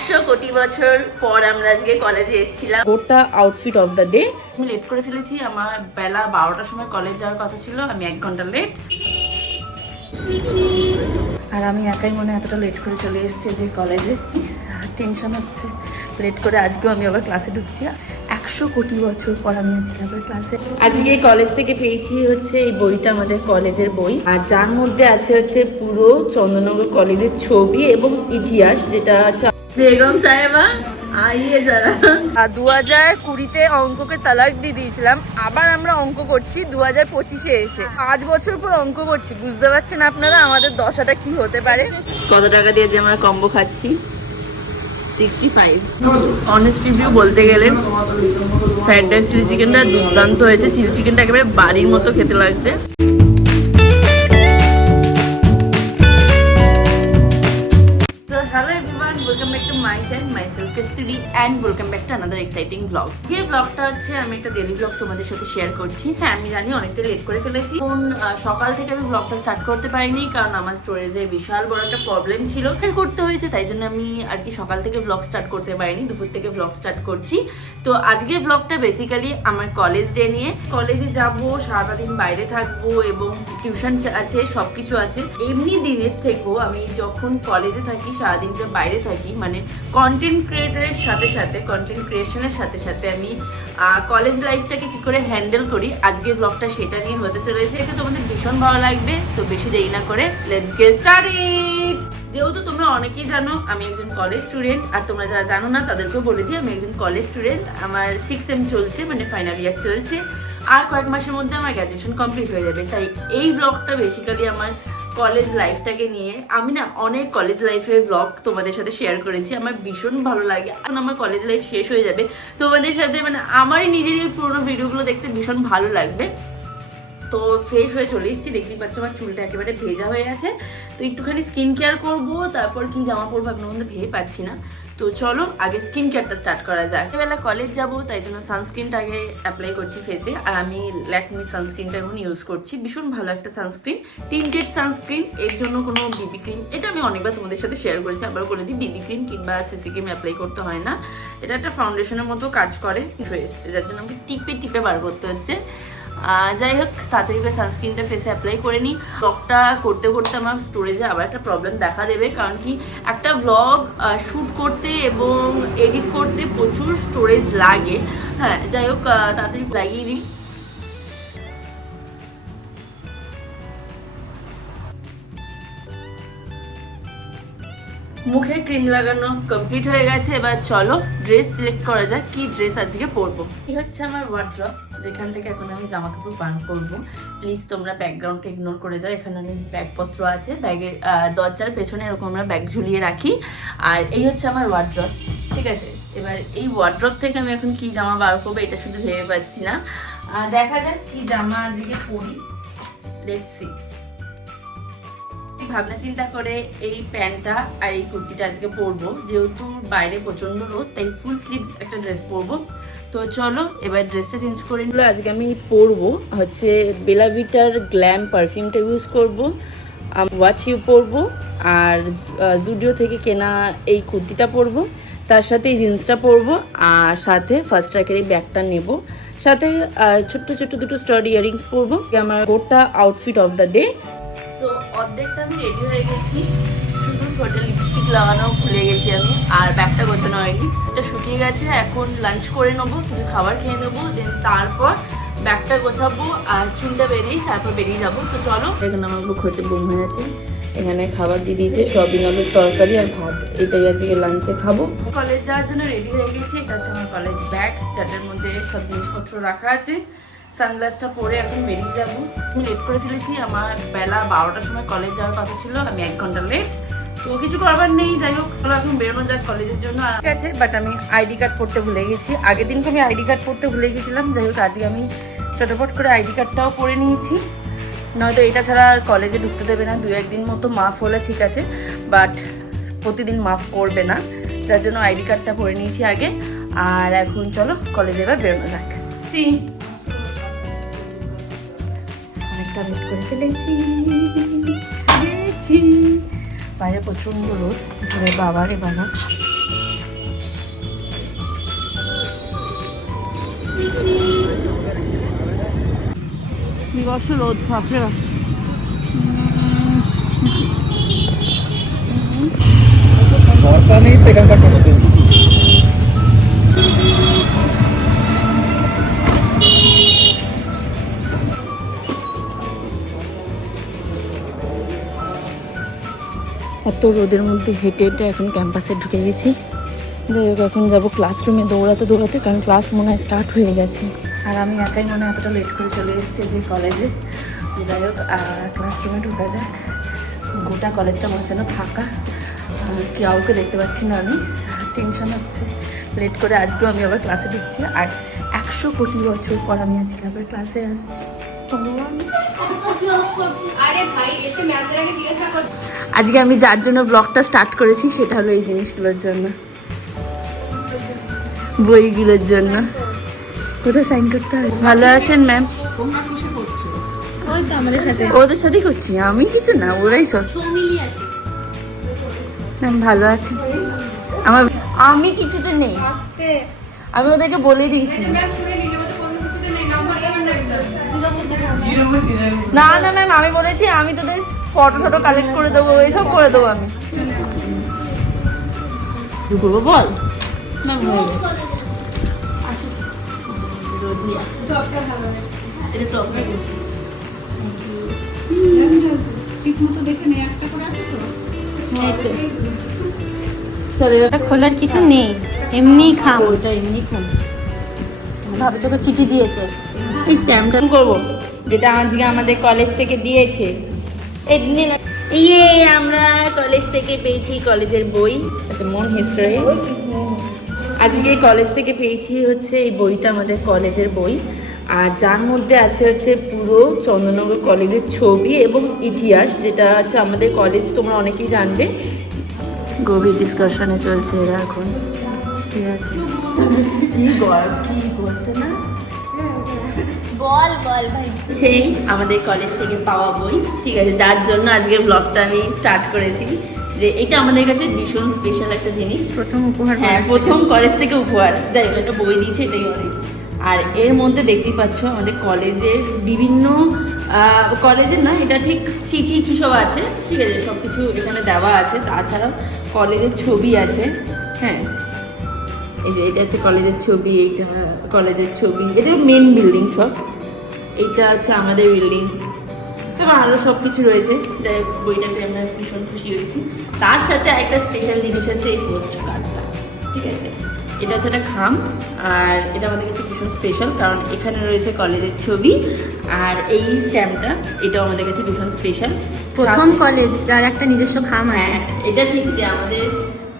100 কোটি বছর পর আমরা আজকে কলেজে এসেছিলাম। গোটা আউটফিট অফ দ্য ডে আমি লেট করে ফেলেছি। আমার বেলা 12টার সময় কলেজ যাওয়ার কথা ছিল, আমি 1 ঘন্টা লেট। আর আমি একাই মনে এতটা লেট করে চলে এসেছি যে কলেজে টেনশন হচ্ছে লেট করে। আজকেও আমি আবার ক্লাসে ঢুকছি। 100 কোটি বছর পর আমি আজকে আবার ক্লাসে। আজকে কলেজ থেকে পেয়েছি হচ্ছে এই বইটা, আমাদের কলেজের বই, আর যার মধ্যে আছে হচ্ছে পুরো চন্দননগর কলেজের ছবি এবং ইতিহাস, যেটা বেগম সাহেবা আইয়ে যারা 2020-তে অঙ্ককে তালাক দিয়ে দিয়েছিলাম। আবার আমরা অঙ্ক করছি 2025-এ এসে 5 বছর পর অঙ্ক করছি। বুঝতে পারছেন আপনারা আমাদের দশাটা কি হতে পারে। কত টাকা দিয়ে যে আমরা কম্বো খাচ্ছি 65। অনেস্ট রিভিউ বলতে গেলে ফ্রাইড রাইস চিলি চিকেনটা দুর্দান্ত হয়েছে। চিলি চিকেনটা একেবারে বাড়ির মতো খেতে লাগছে। Hello everyone, welcome back to my channel, myself Kasturi, and welcome back to another exciting vlog. এই ব্লগটা হচ্ছে আমি একটা ডেইলি ব্লগ তোমাদের সাথে শেয়ার করছি। হ্যাঁ, আমি জানি অনেকটা লেট করে ফেলেছি। সকাল থেকে আমি ব্লগটা স্টার্ট করতে পারিনি, কারণ আমার স্টোরেজের বিশাল বড় একটা প্রবলেম ছিল, করতে হয়েছে। তাই জন্য আমি আর কি সকাল থেকে ব্লগ স্টার্ট করতে পারিনি, দুপুর থেকে ব্লগ স্টার্ট করছি। তো আজকে ব্লগটা বেসিক্যালি আমার কলেজ ডে নিয়ে। কলেজে যাব, সারাদিন বাইরে থাকবো এবং টিউশন আছে, সবকিছু আছে। এমনি দিনের থেকেও আমি যখন কলেজে থাকি, সারাদিন বাইরে থাকি, মানে কন্টেন্ট ক্রিয়েটরের সাথে সাথে, কন্টেন্ট ক্রিয়েশনের সাথে সাথে আমি কলেজ লাইফটাকে কি করে হ্যান্ডেল করি, আজকের ব্লগটা সেটা নিয়ে হতে চলেছে। এটা তোমাদের ভীষণ ভালো লাগবে। তো বেশি দেরি না করে লেটস গেট স্টার্টেড। যেহেতু তোমরা অনেকেই জানো আমি একজন কলেজ স্টুডেন্ট, আর তোমরা যারা জানো না তাদেরকেও বলে দিই আমি একজন কলেজ স্টুডেন্ট। আমার 6 চলছে, মানে ফাইনাল ইয়ার চলছে। আর কয়েক মাসের মধ্যে আমার গ্র্যাজুয়েশন কমপ্লিট হয়ে যাবে। তাই এই ব্লগটা বেসিক্যালি আমার কলেজ লাইফটাকে নিয়ে। আমি না অনেক কলেজ লাইফের ব্লগ তোমাদের সাথে শেয়ার করেছি, আমার ভীষণ ভালো লাগে। এখন আমার কলেজ লাইফ শেষ হয়ে যাবে, তোমাদের সাথে মানে আমারই নিজেরই পুরোনো ভিডিওগুলো দেখতে ভীষণ ভালো লাগবে। তো ফ্রেশ হয়ে চলে এসেছি, দেখতেই পাচ্ছ আমার চুলটা একেবারে ভেজা হয়ে আছে। তো একটুখানি স্কিন কেয়ার করবো, তারপর কি জামা পরবো এখনো পর্যন্ত ভেবে পাচ্ছি না। তো চলো আগে স্কিন কেয়ারটা স্টার্ট করা যায়। বেলা কলেজ যাবো, তাই জন্য সানস্ক্রিনটা আগে অ্যাপ্লাই করছি ফেসে। আর আমি ল্যাকমি সানস্ক্রিনটা এখন ইউজ করছি, ভীষণ ভালো একটা সানস্ক্রিন, টিন্টেড সানস্ক্রিন। এর জন্য কোনো বিবি ক্রিম, এটা আমি অনেকবার তোমাদের সাথে শেয়ার করেছি, আবার বলে দিই, বিবি ক্রিম কিংবা সিসি ক্রিম অ্যাপ্লাই করতে হয় না। এটা একটা ফাউন্ডেশনের মতো কাজ করে, কিছু এসছে, যার জন্য আমাকে টিপে টিপে বার করতে হচ্ছে। যাই হোক, তাড়াতাড়ি করে সানস্ক্রিনটা ফেসে অ্যাপ্লাই করে নিই। ব্লগটা করতে করতে আমার স্টোরেজে আবার একটা প্রবলেম দেখা দেবে, কারণ কি একটা ব্লগ শ্যুট করতে এবং এডিট করতে প্রচুর স্টোরেজ লাগে। হ্যাঁ, যাই হোক তাড়াতাড়ি লাগিয়ে দিই। মুখে ক্রিম লাগানো কমপ্লিট হয়ে গেছে। এবার চলো ড্রেস সিলেক্ট করা যাক, কি ড্রেস আজকে পরবো। এই হচ্ছে আমার ওয়ার্ড্রপ, যেখান থেকে এখন আমি জামা কাপড় বার করবো। প্লিজ তোমরা ব্যাকগ্রাউন্ডকে ইগনোর করে যাও। এখানে অনেক ব্যাগপত্র আছে, ব্যাগের দরজার পেছনে এরকম আমরা ব্যাগ ঝুলিয়ে রাখি। আর এই হচ্ছে আমার ওয়ার্ড্রপ, ঠিক আছে। এবার এই ওয়ার্ড্রপ থেকে আমি এখন কি জামা বার করবো এটা শুধু ভেবে পাচ্ছি না। দেখা যাক কি জামা আজকে পরি, লেটস সি। ভাবনা চিন্তা করে এই প্যান্টটা আর এই কুর্তিটা আজকে পরবো, যেহেতু বাইরে প্রচন্ড রোদ, তাই ফুল স্লিভস একটা ড্রেস পরবো। তো চলো এবার ড্রেসটা চেঞ্জ করে নিলো। আজকে আমি পরবো হচ্ছে বেলা ভিটার গ্ল্যাম পারফিউমটা ইউজ করবো, ওয়াচ ইউ পরবো, আর জুডিও থেকে কেনা এই কুর্তিটা পরবো, তার সাথে এই জিন্সটা পরবো, আর সাথে ফার্স্ট ট্র্যাকের এই ব্যাগটা নেবো, সাথে ছোট্ট ছোট্ট দুটো স্টাড ইয়ারিংস পরবো। আমার গোটা আউটফিট অফ দ্য ডে। তো অর্ধেকটা আমি রেডি হয়ে গেছি, শুধু ঠোঁটে লিপস্টিক লাগানো ভুলে গেছি আমি, আর ব্যাগটা গোছানো হয়নি। এটা শুকিয়ে গেছে, এখন লাঞ্চ করে নেবো, কিছু খাবার খেয়ে নেবো, দেন তারপর ব্যাগটা গোছাবো আর চুলটা বেরিয়ে তারপর বেরিয়ে যাবো। তো চলো। এখানে আমার বুক হতে বুম হয়ে আছে, এখানে খাবার দিয়ে দিয়েছে সয়াবিন আলুর তরকারি আর ভাত, এটাই আজকে লাঞ্চে খাবো। কলেজ যাওয়ার জন্য রেডি হয়ে গেছি। এটা হচ্ছে আমার কলেজ ব্যাগ, যাটার মধ্যে সব জিনিসপত্র রাখা আছে। সানগ্লাসটা পরে এখন বেরিয়ে যাবো। আমি লেট করে ফেলেছি, আমার বেলা 12টার সময় কলেজ যাওয়ার কথা ছিল, আমি 1 ঘন্টা লেট। তো কিছু করবার নেই, যাই হোক এখন বেরোনো যাক কলেজের জন্য। ঠিক আছে, বাট আমি আইডি কার্ড পড়তে ভুলে গেছি। আগের দিনকে আমি আইডি কার্ড পড়তে ভুলে গেছিলাম, যাই হোক আজকে আমি চটপট করে আইডি কার্ডটাও পরে নিয়েছি। নয়তো এটা ছাড়া আর কলেজে ঢুকতে দেবে না। 2-1 দিন মতো মাফ হলে ঠিক আছে, বাট প্রতিদিন মাফ করবে না, তার জন্য আইডি কার্ডটা পরে নিয়েছি আগে। আর এখন চলো কলেজে এবার বেরোনো যাক। অনেকটা লেট করে ফেলেছি, বাইরে প্রচন্ড রোদ, ঘুরে বাবারে বাবা বিবর্ষ রোদ বাপরে বাপ। ভরসা নেই তো এখানকার টোটোতে। এত রোদের মধ্যে হেঁটে হেঁটে এখন ক্যাম্পাসে ঢুকে গেছি। যাই হোক, এখন যাবো ক্লাসরুমে দৌড়াতে দৌড়াতে, কারণ ক্লাস মনে হয় স্টার্ট হয়ে গেছে। আর আমি একাই মনে হয় এতটা লেট করে চলে এসেছি যে কলেজে। যাই হোক, ক্লাসরুমে ঢোকা যাক। গোটা কলেজটা মনে হচ্ছে না ফাঁকা, কাউকে দেখতে পাচ্ছি না। আমি টেনশন হচ্ছে লেট করে আজকেও আমি আবার ক্লাসে ঢুকছি। আর 100 কোটি বছর পর আমি আজকে আবার ক্লাসে আসছি। আজকে আমি যার জন্য ব্লগটা স্টার্ট করেছি সেটা হলো এই জিনিসগুলোর জন্য, বইগুলোর জন্য। কোথায় সাইন করতে হবে? ভালো আছেন ম্যাম? ওদের সাথেই করছি, আমি কিছু না, ওরাই সব। ম্যাম ভালো আছে? আমি কিছুতে নেই, আমি ওদেরকে বলে দিয়েছি। না না ম্যাম, আমি বলেছি আমি তোদের ফটো ফটো কালেক্ট করে দেবো, এইসব করে দেবো আমি। কি করবো বল? ম্যাম হয়ে গেছে। খোলার কিছু নেই, এমনি খাম। ওটা এমনি খাম, ভাবে তোকে চিঠি দিয়েছে। এই স্ট্যাম্পটা করবো, যেটা আজকে আমাদের কলেজ থেকে দিয়েছে। আমরা কলেজ থেকে পেয়েছি কলেজের বই, মন হিস্ট্রি। আজকে কলেজ থেকে পেয়েছি হচ্ছে এই বইটা, আমাদের কলেজের বই। আর যার মধ্যে আছে হচ্ছে পুরো চন্দননগর কলেজের ছবি এবং ইতিহাস, যেটা হচ্ছে আমাদের কলেজ তোমরা অনেকেই জানবে। গভীর ডিসকাশনে চলছে এরা এখন, ঠিক আছে? কি করতে না বল বল ভাই। সেই আমাদের কলেজ থেকে পাওয়া বই, ঠিক আছে, যার জন্য আজকের ব্লগটা আমি স্টার্ট করেছি। যে এটা আমাদের কাছে ভীষণ স্পেশাল একটা জিনিস, প্রথম উপহার। হ্যাঁ, প্রথম কলেজ থেকে উপহার। যাই হোক, একটা বই দিয়েছে, এটাই অনেক। আর এর মধ্যে দেখতেই পাচ্ছ আমাদের কলেজের বিভিন্ন কলেজের না, এটা ঠিক চিঠি কী সব আছে, ঠিক আছে, সব কিছু এখানে দেওয়া আছে। তাছাড়াও কলেজের ছবি আছে। হ্যাঁ, এই যে এটা হচ্ছে কলেজের ছবি, এইটা কলেজের ছবি, এটা মেন বিল্ডিং সব। এইটা হচ্ছে আমাদের বিল্ডিং এবং আরও সব কিছু রয়েছে। যাই হোক, বইটাতে আমরা ভীষণ খুশি হয়েছি। তার সাথে একটা স্পেশাল জিনিস হচ্ছে এই পোস্ট কার্ডটা, ঠিক আছে? এটা হচ্ছে একটা খাম, আর এটা আমাদের কাছে ভীষণ স্পেশাল, কারণ এখানে রয়েছে কলেজের ছবি। আর এই স্ট্যাম্পটা, এটাও আমাদের কাছে ভীষণ স্পেশাল। প্রথম কলেজ যার একটা নিজস্ব খাম আছে। হ্যাঁ, এটা ঠিক যে আমাদের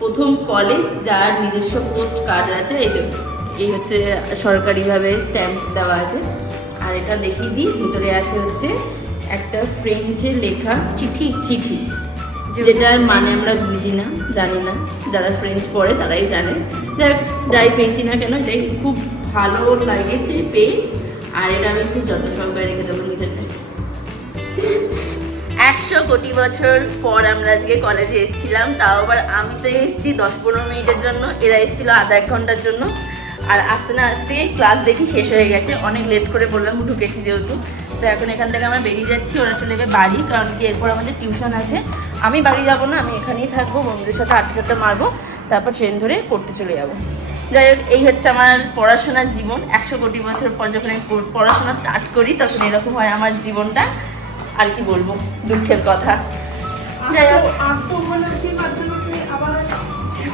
প্রথম কলেজ যার নিজস্ব পোস্ট কার্ড আছে। এই হচ্ছে সরকারিভাবে স্ট্যাম্প দেওয়া আছে। আর এটা দেখিয়ে দিই, ভিতরে আছে হচ্ছে একটা ফ্রেঞ্চে লেখা চিঠি, যেটার মানে আমরা বুঝি না, জানি না। যারা ফ্রেঞ্চ পড়ে তারাই জানে। যাই পেয়েছি না কেন, এটাই খুব ভালো লাগেছে পেয়ে। আর এটা আমি খুব যত্ন সহকারে রেখে দেবো নিজের কাছে। 100 কোটি বছর পর আমরা আজকে কলেজে এসেছিলাম, তাও আবার আমি তো এসেছি 10-15 মিনিটের জন্য, এরা এসেছিল আধা-1 ঘন্টার জন্য। আর আসতে না আসতে ক্লাস দেখি শেষ হয়ে গেছে, অনেক লেট করে বললাম ঢুকেছি যেহেতু। তো এখন এখান থেকে আমরা বেরিয়ে যাচ্ছি, ওরা চলে যাবে বাড়ি, কারণ কি এরপর আমাদের টিউশন আছে। আমি বাড়ি যাবো না, আমি এখানেই থাকবো, বন্ধুদের সাথে আড্ডা মারবো, তারপর ট্রেন ধরে পড়তে চলে যাবো। যাই হোক, এই হচ্ছে আমার পড়াশোনার জীবন। 100 কোটি বছর পর যখন আমি পড়াশোনা স্টার্ট করি, তখন এরকম হয় আমার জীবনটা। আর কি বলবো, দুঃখের কথা। যাই হোক,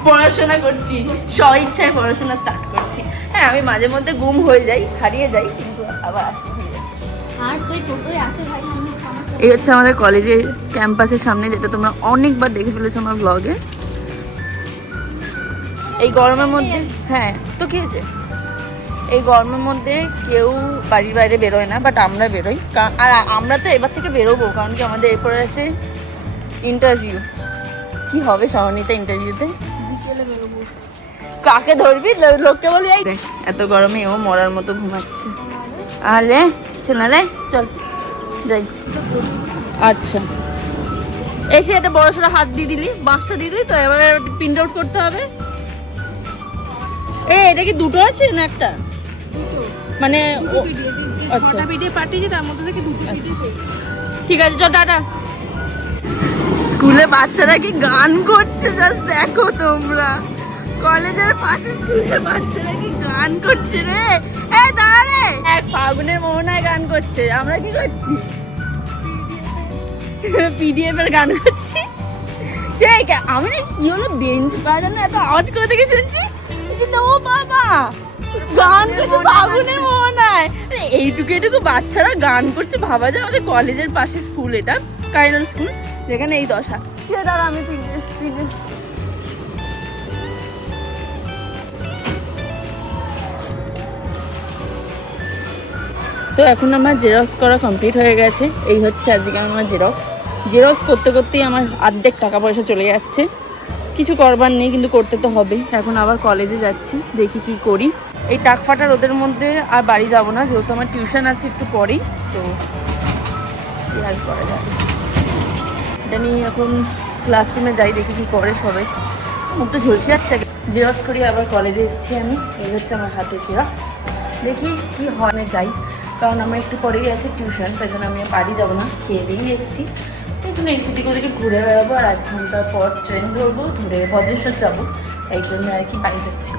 পড়াশোনা করছি, স্ব ইচ্ছায় পড়াশোনা স্টার্ট করছি। হ্যাঁ, আমি মাঝে মধ্যে গুম হয়ে যাই, হারিয়ে যাই, কিন্তু আবার আসি। এই হচ্ছে আমাদের কলেজের ক্যাম্পাসের সামনে, যেটা তোমরা অনেকবার দেখে ফেলেছো আমার ব্লগে। এই গরমের মধ্যে, হ্যাঁ তো কি হয়েছে, এই গরমের মধ্যে কেউ বাড়ির বাইরে বেরোয় না, বাট আমরা বেরোই। আর আমরা তো এবার থেকে বেরোবো, কারণ কি আমাদের এরপরে আছে ইন্টারভিউ। কি হবে সহনীতা ইন্টারভিউতে? বিকেলে বেরোবো। কাকে ধরবি? লোককে বলি এত গরমে ও মরার মতো ঘুমাচ্ছে। আরে চল না রে, চল যাই। আচ্ছা, এসে একটা বড় সড়ো হাত দিয়ে দিলি, বাঁশটা দিয়ে দিলি, তো এবার প্রিন্ট আউট করতে হবে। এটা কি দুটো আছে না একটা? মানে আচ্ছা ছটা ভিডিও পাঠিয়েছি, তার মধ্যে থেকে দুটো ভিডিও ঠিক আছে, চল টাটা। স্কুলে বাচ্চারা কি গান করছে জাস্ট দেখো তোমরা। কলেজের পাশে স্কুলে বাচ্চারা কি গান করছে রে। এই দাঁড়া রে, এক ফাগুনের মোহনায় গান করছে, আমরা কি করছি? পিডিএফ এর গান করছি। আমি না কি হলো বেঞ্চ বাজানো এত আওয়াজ করে থেকে শুনছি, ও বাবা গান করছে ফাগুনের মোহনায়। এইটুকু বাচ্চারা গান করছে, ভাবা যায় আমাদের কলেজের পাশে স্কুল, এটা কাইনাল স্কুল, যেখানে এই দশা। দাঁড়া আমি তো এখন আমার জেরক্স করা কমপ্লিট হয়ে গেছে। এই হচ্ছে আজকে আমার জেরক্স করতে করতেই আমার অর্ধেক টাকা পয়সা চলে যাচ্ছে। কিছু করবার নেই, কিন্তু করতে তো হবে। এখন আবার কলেজে যাচ্ছি, দেখি কি করি। এই টাক ফাটা রোদের মধ্যে আর বাড়ি যাব না, যেহেতু আমার টিউশন আছে একটু পরেই, তো কি আর করা যাবে। এটা নিয়ে এখন ক্লাসরুমে যাই, দেখি কি করে সবাই। মুখটা ঝলসে যাচ্ছে। জেরক্স করি আবার কলেজে এসেছি আমি। এই হচ্ছে আমার হাতে জেরক্স, দেখি কি হয়। আমি যাই, কারণ আমার একটু পরেই আছে টিউশন, তাই জন্য আমি বাড়ি যাবো না, খেয়ে দিয়েই এসেছি। এখানে এদিকে ওদিকে ঘুরে বেড়াবো, আর 1 ঘন্টা পর ট্রেন ধরবো, ধরে ভদ্রেশ্বর যাবো, এই জন্য আর কি বাড়ি যাচ্ছি।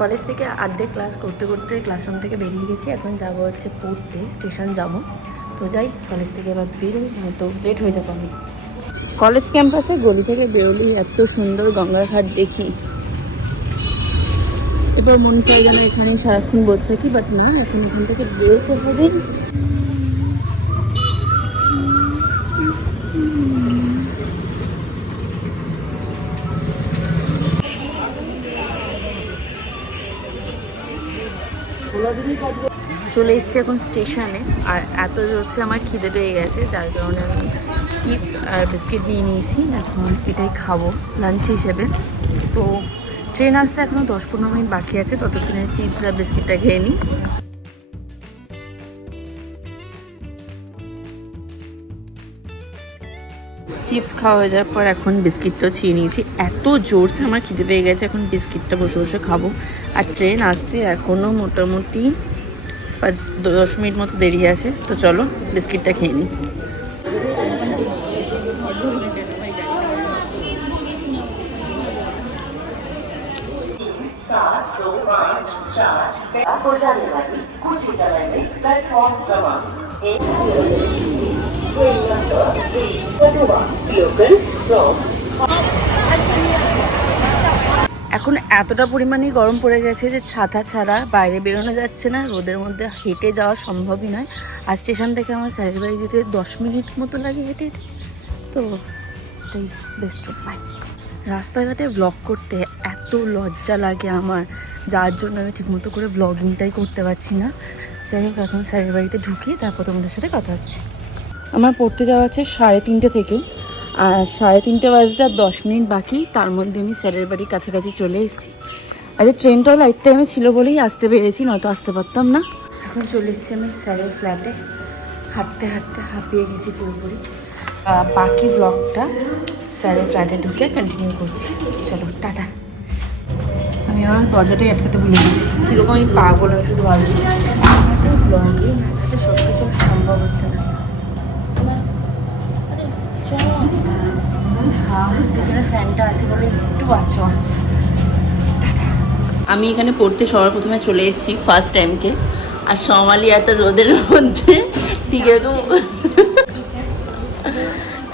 কলেজ থেকে অর্ধেক ক্লাস করতে করতে ক্লাসরুম থেকে বেরিয়ে গেছি। এখন যাবো হচ্ছে পড়তে, স্টেশন যাব। তো যাই, কলেজ থেকে এবার বেরোই, হয়তো লেট হয়ে যাবো। আমি কলেজ ক্যাম্পাসে গলি থেকে বেরোলেই এত সুন্দর গঙ্গার ঘাট দেখি, এবার মন চাই যেন এখানে সারাক্ষণ বসে থাকি, বাট না, এখন এখান থেকে বেরোতে হবে। চলে এসেছি এখন স্টেশনে, আর এত জোরসে আমার খিদে পেয়ে গেছে, যার কারণে আমি চিপস আর বিস্কিট নিয়ে নিয়েছি। এখন এটাই খাবো লাঞ্চ হিসেবে। তো ট্রেন আসতে এখনও 10-15 মিনিট বাকি আছে, ততক্ষণে চিপস আর বিস্কিটটা খেয়ে নিই। চিপস খাওয়া হয়ে যাওয়ার পর এখন বিস্কিটটাও ছিঁড়ে নিয়েছি। এত জোরসে আমার খিদে পেয়ে গেছে, এখন বিস্কিটটা বসে বসে খাবো। আর ট্রেন আসতে এখনও মোটামুটি 5-10 মিনিট মতো দেরি আছে, তো চলো বিস্কিটটা খেয়ে নিই। এখন এতটা পরিমাণে গরম পড়ে গেছে যে ছাতা ছাড়া বাইরে বেরোনো যাচ্ছে না, রোদের মধ্যে হেঁটে যাওয়া সম্ভবই নয়। আর স্টেশন থেকে আমার স্যারের বাড়ি যেতে 10 মিনিট মতো লাগে হেঁটে, তো এটাই বেস্ট উপায়। রাস্তাঘাটে ব্লগ করতে এত লজ্জা লাগে আমার, যার জন্য আমি ঠিকমতো করে ব্লগিংটাই করতে পারছি না। যাই হোক, এখন স্যারের বাড়িতে ঢুকিয়ে তারপর তোমাদের সাথে কথা হচ্ছে। আমার পড়তে যাওয়া আছে 3:30 থেকে, আর 3:30 বাজতে আর 10 মিনিট বাকি। তার মধ্যে আমি স্যারের বাড়ির কাছাকাছি চলে এসেছি। আরে ট্রেনটাও লাইট টাইমে ছিল বলেই আসতে পেরেছি, নয়তো আসতে পারতাম না। এখন চলে এসেছি আমি স্যারের ফ্ল্যাটে। হাঁটতে হাঁটতে হাঁপিয়ে গেছি পুরোপুরি। বাকি ব্লগটা স্যারের ফ্ল্যাটে ঢুকে কন্টিনিউ করছি। চলো টাটা। আমি আমার দরজাটাই আটকাতে ভুলে গেছি, কীরকম আমি পাগল, আমি শুধু ভাবছি ব্লগে সব কিছু সম্ভব হচ্ছে না। ফ্যানটা আছে বলে একটু বাঁচো। আমি এখানে পড়তে সবার প্রথমে চলে এসেছি ফার্স্ট টাইমকে, আর সমালি এত রোদের মধ্যে ঠিক এরকম।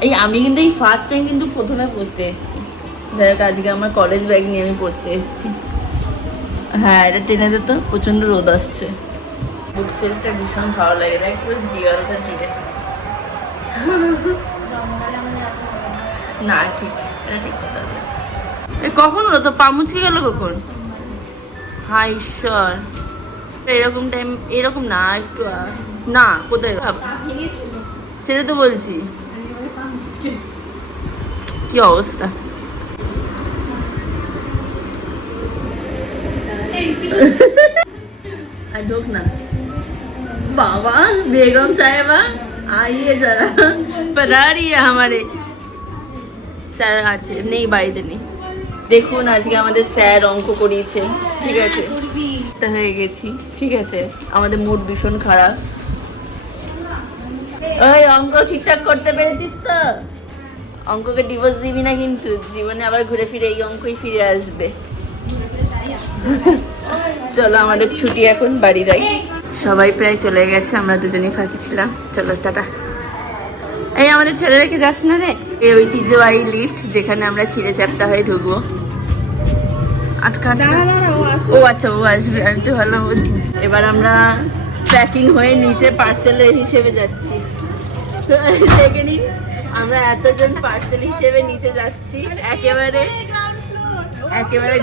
এই আমি কিন্তু এই ফার্স্ট টাইম কিন্তু প্রথমে পড়তে এসেছি। যাই হোক, আজকে আমার কলেজ ব্যাগ নিয়ে আমি পড়তে এসেছি। হ্যাঁ, এটা ট্রেনে যেত, প্রচণ্ড রোদ আসছে। বুক সেলটা ভীষণ ভালো লাগে, দেখ পুরো দিয়ারটা চিড়ে। না ঠিক, এটা ঠিক কথা বলেছি। কখন হলো তো পা মুচকে গেল কখন? হাই ঈশ্বর, এরকম টাইম, এরকম না একটু না, কোথায় সেটা তো বলছি। কি অবস্থা! আর ঢোক না, बाबा बेगम साहेबा आइए जरा पधारिए हमारे স্যার আছে নেই বাড়িতে নেই দেখুন আজকে আমাদের স্যার অঙ্ক করিয়েছে ঠিক আছে এটা হয়ে গেছি ঠিক আছে আমাদের মুড ভীষণ খারাপ ওই অঙ্ক ঠিকঠাক করতে পেরেছিস তো অঙ্ককে ডিভোর্স দিবি না কিন্তু জীবনে আবার ঘুরে ফিরে এই অঙ্কই ফিরে আসবে চলো আমাদের ছুটি এখন বাড়ি যাই সবাই প্রায় চলে গেছে আমরা দুজনেই ফাঁকি ছিলাম চলো টাটা এই আমাদের ছেলে রেখে যাস না রে এই ঐতিহ্যবাহী লিফট যেখানে আমরা চিড়ে চ্যাপ্টা হয়ে ঢুকবো আটকা ও আচ্ছা ও আসবে আমি তো ভালো এবার আমরা প্যাকিং হয়ে নিচে পার্সেলের হিসেবে যাচ্ছি তো দেখে নিন আমরা এতজন পার্সেল হিসেবে নিচে যাচ্ছি একেবারে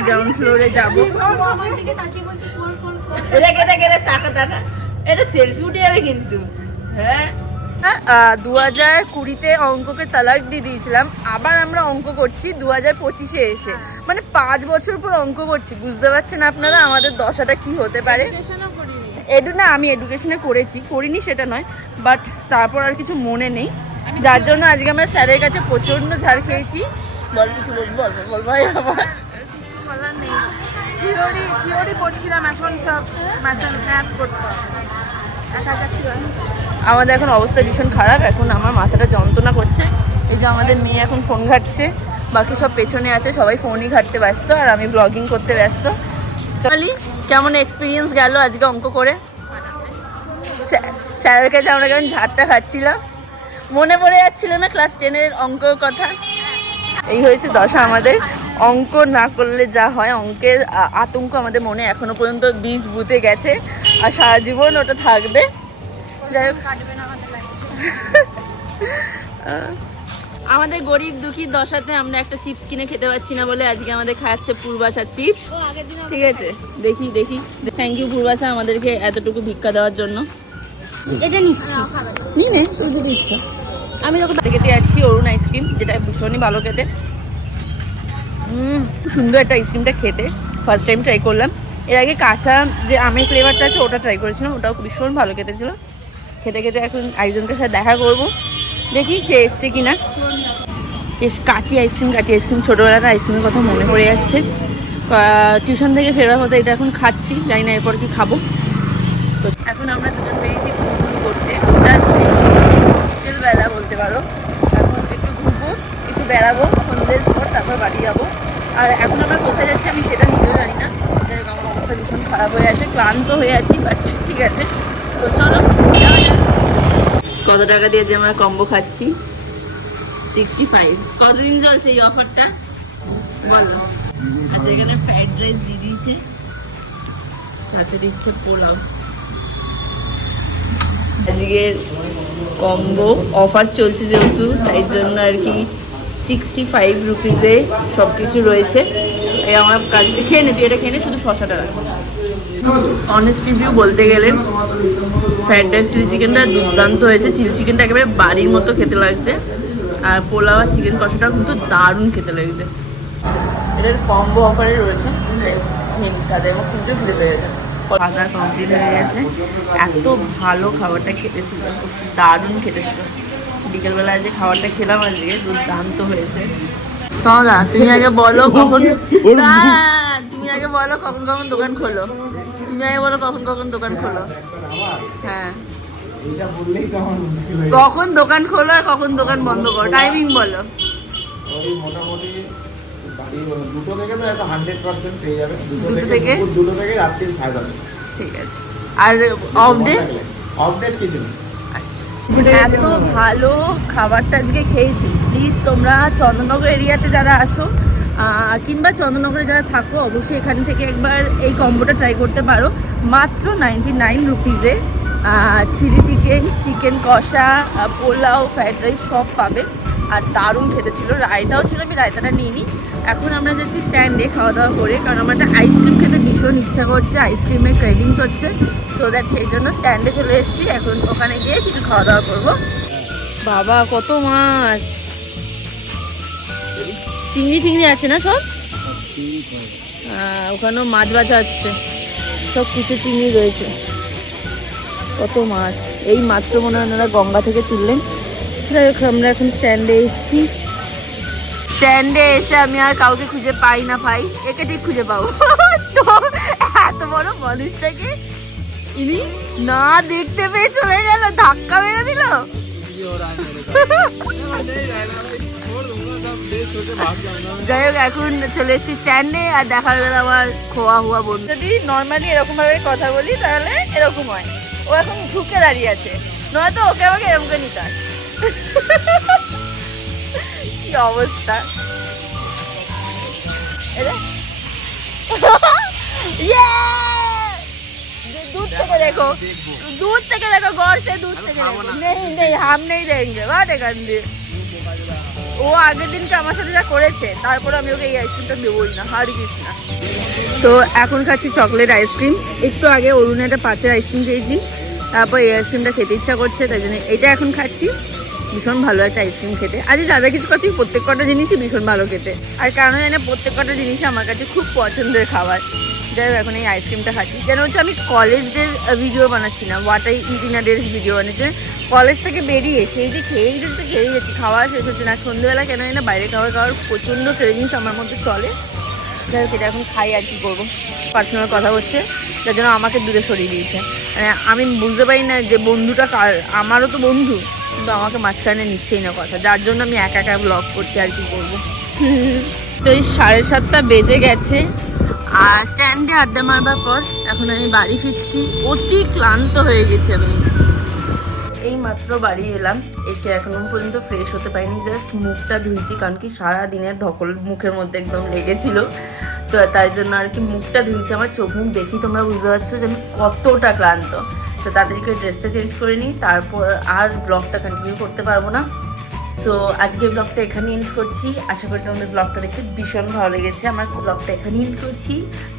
গ্রাউন্ড ফ্লোরে যাবো টাকা টাকা এটা সেলফি উঠে যাবে কিন্তু হ্যাঁ 2020-তে অঙ্ককে তালাক দিয়ে দিয়েছিলাম আবার আমরা অঙ্ক করছি 2025-এ এসে মানে 5 বছর পর অঙ্ক করছি বুঝতে পারছেন আপনারা আমাদের দশাটা কি হতে পারে আমি এডুকেশনে করিনি সেটা নয় বাট তারপর আর কিছু মনে নেই যার জন্য আজকে আমরা স্যারের কাছে প্রচন্ড ঝাড় খেয়েছি বল কিছু বলবো আবার বলার নেই থিওরি পড়ছিলাম এখন সব ম্যাথ করতে আমাদের এখন অবস্থা ভীষণ খারাপ এখন আমার মাথাটা যন্ত্রণা করছে এই যে আমাদের মেয়ে এখন ফোন ঘাটছে বাকি সব পেছনে আছে সবাই ফোনই ঘাটতে ব্যস্ত আর আমি ব্লগিং করতে ব্যস্ত চলি কেমন এক্সপিরিয়েন্স গেল আজকে অঙ্ক করে স্যারের কাছে আমরা কেমন ঝাড়টা খাচ্ছিলাম মনে পড়ে যাচ্ছিল না ক্লাস 10-এর অঙ্কর কথা এই হয়েছে দশা আমাদের অঙ্ক না করলে যা হয় অঙ্কের আতঙ্ক আমাদের মনে এখনো পর্যন্ত বীজ বুতে গেছে আর সারা জীবন ওটা থাকবে যাই হোক আমাদের গরিব দুঃখী দশাতে আমরা একটা চিপস কিনে খেতে পারছি না বলে আজকে আমাদের খাওয়াচ্ছে পূর্বাশার চিপস ঠিক আছে দেখি থ্যাংক ইউ পূর্বাশা আমাদেরকে এতটুকু ভিক্ষা দেওয়ার জন্য এটা নিচ্ছি নে তুই যদি ইচ্ছা আমি যখন খেতে যাচ্ছি অরুণ আইসক্রিম যেটা ভীষণই ভালো খেতে খুব সুন্দর একটা আইসক্রিমটা খেতে ফার্স্ট টাইম ট্রাই করলাম এর আগে কাঁচা যে আমের ফ্লেভারটা আছে ওটা ট্রাই করেছিলাম ওটাও ভীষণ ভালো খেতে ছিল খেতে এখন একজনকে সাথে দেখা করবো দেখি সে এসছে কিনা কাটি আইসক্রিম ছোটোবেলার আইসক্রিমের কথা মনে পড়ে যাচ্ছে টিউশন থেকে ফেরার হতে এটা এখন খাচ্ছি জানি না এরপর কি খাবো তো এখন আমরা দুজন বেরিয়েছি ঘুরঘুর করতে বেলা বলতে পারো এখন একটু ঘুরবো একটু বেড়াবো সন্ধ্যের পর তারপর বাড়ি যাবো আর এখন আমরা কোথায় যাচ্ছি আমি সেটা নিজেও জানি না যাই হোক আমার অবস্থা ভীষণ খারাপ হয়ে আছে ক্লান্ত হয়ে আছি বাট ঠিক আছে তো চলো যাওয়া যাক কত টাকা দিয়ে যে আমরা কম্বো খাচ্ছি 65 কতদিন চলছে এই অফারটা বলো আচ্ছা এখানে ফ্রাইড রাইস দিয়ে দিয়েছে সাথে দিচ্ছে পোলাও আজকের কম্বো অফার চলছে যেহেতু তাই জন্য আর কি 65 রুপিসে সব কিছু রয়েছে এই আমার কাছে খেয়ে নে তুই এটা খেয়ে নে শুধু শসাটা রাখ অনেস্ট রিভিউ বলতে গেলে ফ্রাইড রাইস চিলি চিকেনটা দুর্দান্ত হয়েছে চিলি চিকেনটা একেবারে বাড়ির মতো খেতে লাগছে আর পোলাও আর চিকেন কষাটাও কিন্তু দারুণ খেতে লাগছে এটার কম্বো অফারে রয়েছে তাদের আমার খুব খুঁজে পেয়ে গেছে খাওয়া কমপ্লিট হয়ে গেছে এত ভালো খাবারটা খেতেছিল দারুণ খেতেছিল বিকেলবেলা যে খাবারটা খেলাম আজকে দুর্দান্ত হয়েছে দাদা তুমি আগে বলো কখন কখন দোকান খোলো হ্যাঁ কখন দোকান খোলো আর কখন দোকান বন্ধ করো টাইমিং বলো দুটো থেকে তো একটা 100% পেয়ে যাবে দুটো থেকে রাত্রি 5:30 ঠিক আছে আর অফ ডে কিছু এত ভালো খাবারটা আজকে খেয়েছি প্লিজ তোমরা চন্দননগর এরিয়াতে যারা আসো কিংবা চন্দননগরে যারা থাকো অবশ্যই এখান থেকে একবার এই কম্বোটা ট্রাই করতে পারো মাত্র 99 রুপিসে চিলি চিকেন কষা পোলাও ফ্রাইড রাইস সব পাবে আর দারুণ খেতে ছিল রায়তাও ছিল আমি রায়তাটা নিইনি এখন আমরা যাচ্ছি স্ট্যান্ডে খাওয়া দাওয়া করে কারণ আমার একটা আইসক্রিম খেতে ভীষণ ইচ্ছা করছে আইসক্রিমের ক্রেভিংস হচ্ছে সো দ্যাট সেই জন্য স্ট্যান্ডে চলে এসেছি এখন ওখানে গিয়ে কিছু খাওয়া দাওয়া করবো বাবা কত মাছ চিংড়ি টিংড়ি আছে না সব ওখানেও মাছ বাছা হচ্ছে সব কিছু চিংড়ি রয়েছে কত মাছ, এই মাত্র মনে হয় ওনারা গঙ্গা থেকে তুললেন। যাই হোক, আমরা এখন স্ট্যান্ডে এসেছি। স্ট্যান্ডে এসে আমি আর কাউকে খুঁজে পাই না ভাই, একে ঠিক খুঁজে পাবো। তো এত বড় মানুষটাকে ইনি না দেখতে পেয়ে চলে গেল, ধাক্কা মেরে দিল। যাই হোক, এখন চলে এসেছি স্ট্যান্ডে, আর দেখা গেল আমার খোয়া হুয়া বন্ধু। যদি নর্মালি এরকম ভাবে কথা বলি তাহলে এরকম হয়, ও এখন ঝুঁকে দাঁড়িয়ে আছে, নয়তো ওকে আমাকে এরকম করে নিতে হয়। কি অবস্থা। दूर থেকে देखो, दूर থেকে देखो, गौर से दूर থেকে देखो। नहीं नहीं, हम नहीं देंगे, बात এখান দিয়ে। ও আগের দিনকে আমার সাথে যা করেছে, তারপর আমি ওকে এই আইসক্রিমটা দেবই না, হারি গেছি না। তো এখন খাচ্ছি চকলেট আইসক্রিম। একটু আগে অরুণে একটা 5-এর আইসক্রিম খেয়েছি, তারপর এই আইসক্রিমটা খেতে ইচ্ছা করছে, তাই জন্য এটা এখন খাচ্ছি। ভীষণ ভালো একটা আইসক্রিম খেতে। আজ দাদা কিছু কাছে প্রত্যেক কটা জিনিসই ভীষণ ভালো খেতে, আর কেন জানি প্রত্যেক কটা জিনিসই আমার কাছে খুব পছন্দের খাবার। যাই হোক, এখন এই আইসক্রিমটা খাচ্ছি। যেন হচ্ছে আমি কলেজদের ভিডিও বানাচ্ছি না, what I it in a day video বানাচ্ছি। কলেজ থেকে বেরিয়ে সেই যে খেয়েই যাচ্ছি, খাওয়া শেষ হচ্ছে না। সন্ধ্যেবেলা কেন জানি না বাইরে খাওয়ার প্রচণ্ড ক্রেভিংস আমার মধ্যে চলে। যাই হোক, এটা এখন খাই, আর কি করবো। পার্সোনাল কথা হচ্ছে, যার জন্য আমাকে দূরে সরিয়ে দিয়েছে। মানে আমি বুঝতে পারি না যে বন্ধুটা কার, আমারও তো বন্ধু, কিন্তু আমাকে মাঝখানে নিচ্ছেই না কথা, যার জন্য আমি একা একা ব্লগ করছি, আর কি করবো। তো এই 7:30 বেজে গেছে, আর স্ট্যান্ডে আড্ডা মারবার পর এখন আমি বাড়ি ফিরছি। অতি ক্লান্ত হয়ে গেছি আমি। এই মাত্র বাড়ি এলাম, এসে এখনো পর্যন্ত ফ্রেশ হতে পারিনি, জাস্ট মুখটা ধুইছি, কারণ কি সারা দিনের ধকল মুখের মধ্যে একদম লেগেছিল। তো তাই জন্য আর কি মুখটা ধুইছি। আমার চোখ মুখ দেখি তোমরা বুঝতে পারছো যে আমি কতটা ক্লান্ত। তো তাড়াতাড়ি করে ড্রেসটা চেঞ্জ করে নিই, তারপর আর ব্লগটা কন্টিনিউ করতে পারবো না। সো আজকে ব্লগটা এখানে এন্ড করছি। আশা করি তোমাদের ব্লগটা দেখতে ভীষণ ভালো লেগেছে। আমার ব্লগটা এখানে এন্ড করছি।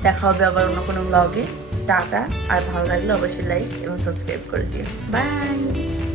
দেখা হবে আবার অন্য কোনো ব্লগে। টাটা। আর ভালো লাগলে অবশ্যই লাইক এবং সাবস্ক্রাইব করে দিও। বাই।